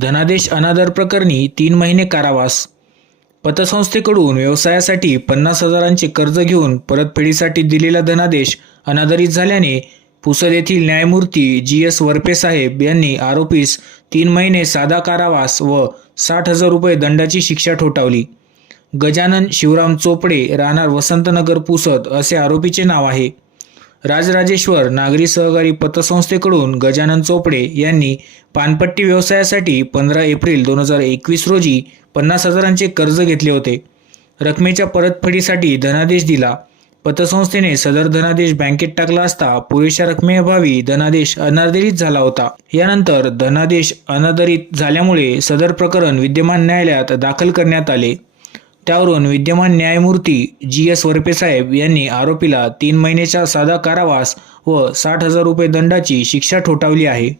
धनादेश अनादर प्रकरणी तीन महिने कारावास. पतसंस्थेकडून व्यवसायासाठी पन्नास हजारांचे कर्ज घेऊन परतफेडीसाठी दिलेला धनादेश अनादरित झाल्याने पुसद येथील न्यायमूर्ती जी एस वरपे साहेब यांनी आरोपीस तीन महिने साधा कारावास व साठ हजार रुपये दंडाची शिक्षा ठोठावली. गजानन शिवराम चोपडे राहणार वसंतनगर पुसद असे आरोपीचे नाव आहे. राजराजेश्वर नागरी सहकारी पतसंस्थेकडून गजानन चोपडे यांनी पानपट्टी व्यवसायासाठी पंधरा एप्रिल दोन हजार एकवीस रोजी पन्नास हजारांचे कर्ज घेतले होते. रकमेच्या परतफेडीसाठी धनादेश दिला. पतसंस्थेने सदर धनादेश बँकेत टाकला असता पुरेशा रकमेअभावी धनादेश अनादरित झाला होता. यानंतर धनादेश अनादरित झाल्यामुळे सदर प्रकरण विद्यमान न्यायालयात दाखल करण्यात आले. त्यावरून विद्यमान न्यायमूर्ती जी एस वरपेसाहेब यांनी आरोपीला तीन महिन्याचा साधा कारावास व साठ हजार रुपये दंडाची शिक्षा ठोठावली आहे.